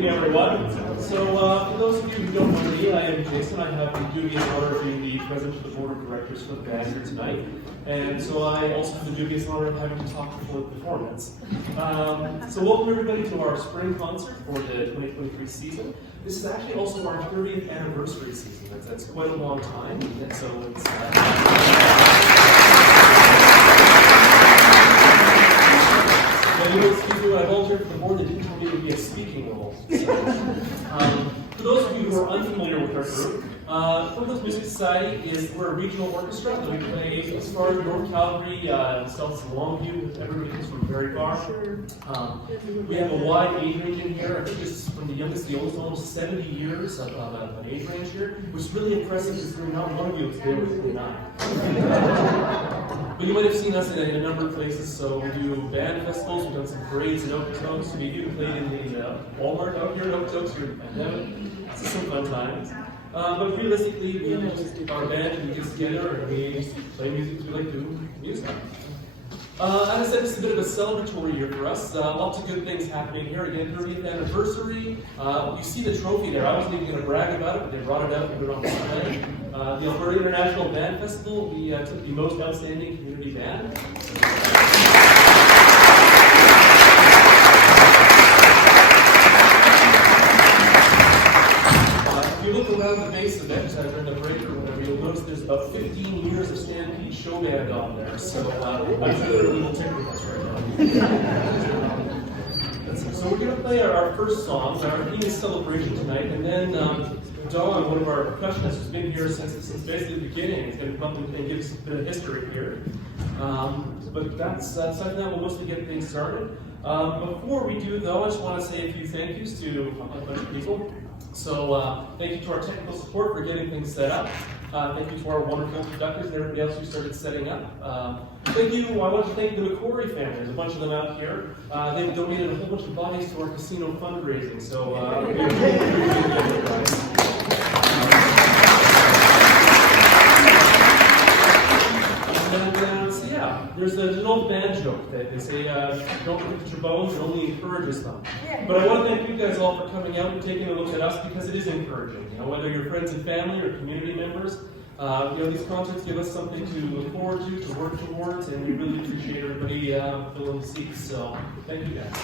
evening, everyone. So, for those of you who don't know me, I am Jason. I have the duty and honor of being the president of the board of directors for the band here tonight. And so I also have the duty and honor of having to talk before the performance. So welcome everybody to our spring concert for the 2023 season. This is actually also our 30th anniversary season. That's quite a long time. And so it's... excuse me, when I volunteered for the board, they didn't tell me it would be a speaking role. So, for those of you who are unfamiliar with our group, Foothills Music Society we're a regional orchestra that we play as far as North Calgary, Sòlas and Longview, with everybody who's from very far. We have a wide age range in here. I think this is from the youngest to the oldest, almost 70 years of an age range here, which is really impressive because not one of you is there with 29. But you might have seen us in a number of places. So we do band festivals, we've done some parades in Okotoks, we even played in the Walmart out here in Okotoks during the pandemic. This is some fun times. But realistically, we just our band and we get together and we just play music because we like doing music. As I said, this is a bit of a celebratory year for us. Lots of good things happening here. Again, 30th anniversary. You see the trophy there. I wasn't even going to brag about it, but they brought it out and put it on display. The Alberta International Band Festival, we took the most outstanding community band. If you look around the base of it, during the break or whatever, you'll notice there's about 15 years of Stampede show band on there. So I'm sure they're a little ticked with us right now. So we're going to play our first song. Our theme is Celebration tonight, and then Dawn, one of our percussionists, who's been here since basically the beginning, is going to come and give us a bit of history here. But that's aside from that, we'll mostly get things started. Before we do, though, I just want to say a few thank yous to a bunch of people. So thank you to our technical support for getting things set up. Thank you to our wonderful conductors and everybody else who started setting up. Thank you. I want to thank the McCory family. There's a bunch of them out here. They've donated a whole bunch of bodies to our casino fundraising. So so yeah, there's an old band joke that they say, don't look at your bones, it only encourages them. But I want to thank you guys all for coming out and taking a look at us because it is encouraging. You know, whether you're friends and family or community members, these concerts give us something to look forward to work towards, and we really appreciate everybody filling the seats. So thank you guys.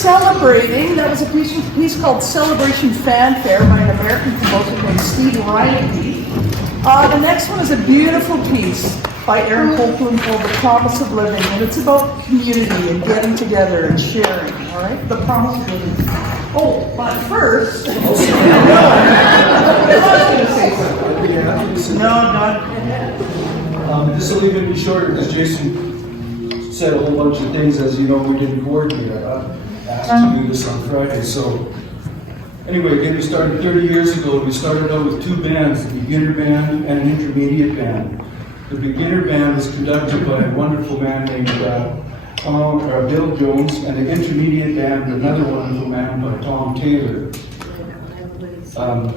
celebrating, that was a piece called Celebration Fanfare by an American composer named Steve Reineke. The next one is a beautiful piece by Copeland called The Promise of Living, and it's about community and getting together and sharing, all right? The Promise of Living. Oh, but first, I was going to say something. No, not. This will even be shorter because Jason said a whole bunch of things. As you know, we didn't coordinate. I asked to do this on Friday. So anyway, getting started 30 years ago, we started out with two bands, the beginner band and an intermediate band. The beginner band was conducted by a wonderful man named Bill Jones, and the intermediate band, another wonderful man by Tom Taylor. A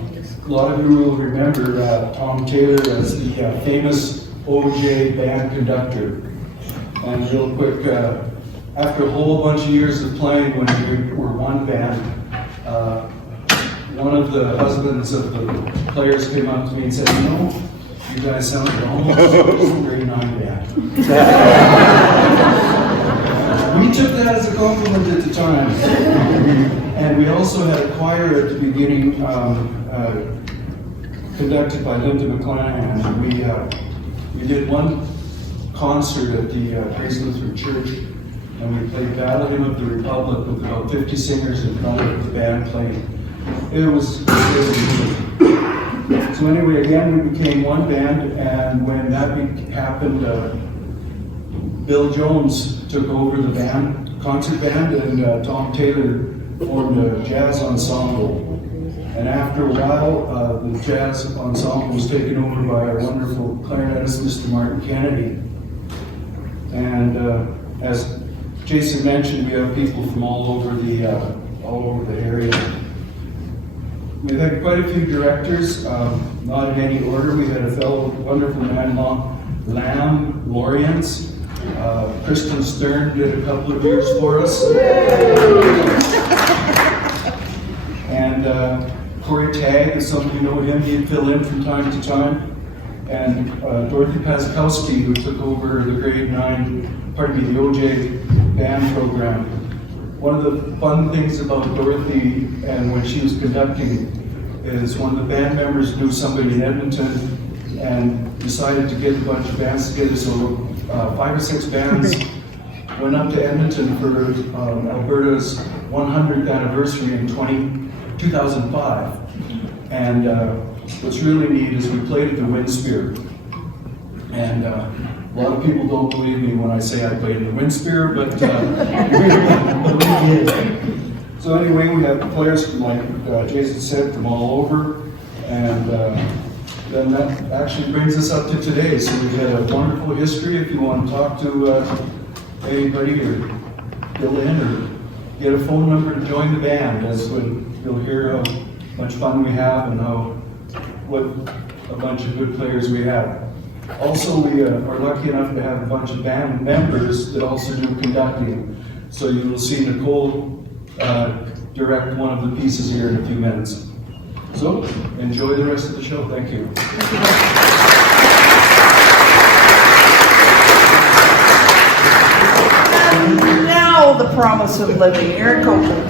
lot of you will remember Tom Taylor as the famous OJ band conductor. And real quick, after a whole bunch of years of playing when we were one band, one of the husbands of the players came up to me and said, you know, you guys sounded almost like a grade 9 band. We took that as a compliment at the time. And we also had a choir at the beginning, conducted by Linda McClanahan. And we did one concert at the Grace Lutheran Church, and we played Battle Hymn of the Republic with about 50 singers in front of the band playing. It was beautiful. So anyway, again, we became one band, and when that happened, Bill Jones took over the band, concert band, and Tom Taylor formed a jazz ensemble. And after a while, the jazz ensemble was taken over by our wonderful clarinetist, Mr. Martin Kennedy. And as Jason mentioned, we have people from all over the area. We've had quite a few directors, not in any order. We had a fellow wonderful man, Lamb Lorients. Kristen Stern did a couple of years for us. And Corey Tagg, some of you know him, he'd fill in from time to time. And Dorothy Paskowski, who took over the grade 9, the OJ band program. One of the fun things about Dorothy, and when she was conducting, is one of the band members knew somebody in Edmonton and decided to get a bunch of bands together. So 5 or 6 bands went up to Edmonton for Alberta's 100th anniversary in 2005. And what's really neat is we played at the Windspear. And a lot of people don't believe me when I say I played in the Windspear, but we did. So anyway, we have players from, like Jason said, from all over. And then that actually brings us up to today. So we've had a wonderful history. If you want to talk to anybody or fill in or get a phone number to join the band, that's when you'll hear how much fun we have and what a bunch of good players we have. Also, we are lucky enough to have a bunch of band members that also do conducting. So you will see Nicole direct one of the pieces here in a few minutes. So, enjoy the rest of the show. Thank you. And now, The Promise of Living, Eric Copeland.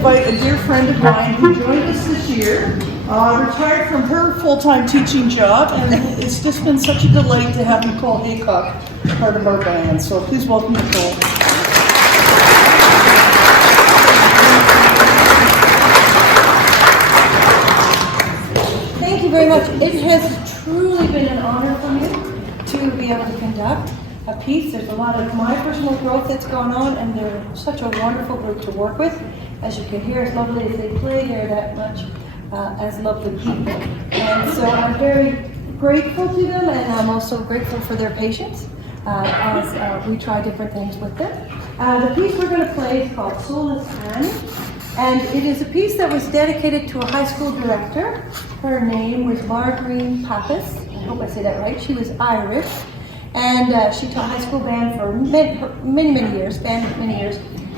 invite a dear friend of mine who joined us this year, retired from her full-time teaching job, and it's just been such a delight to have Nicole Haycock part of our band. So please welcome Nicole. Thank you very much. It has truly been an honor for me to be able to conduct a piece. There's a lot of my personal growth that's gone on, and they're such a wonderful group to work with. As you can hear, as lovely as they play, they're that much as lovely people. And so I'm very grateful to them, and I'm also grateful for their patience as we try different things with them. The piece we're going to play is called Sòlas, and it is a piece that was dedicated to a high school director. Her name was Margarine Pappas. I hope I say that right. She was Irish, and she taught high school band for many years.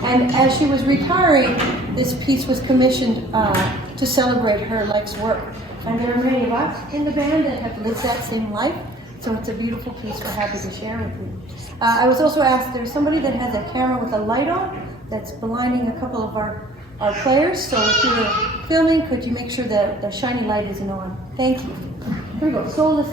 And as she was retiring, this piece was commissioned to celebrate her life's work. And there are many of us in the band that have lived that same life, so it's a beautiful piece we're happy to share with you. I was also asked, there's somebody that has a camera with a light on that's blinding a couple of our players, so if you're filming, could you make sure that the shiny light isn't on? Thank you. Here we go, Sòlas.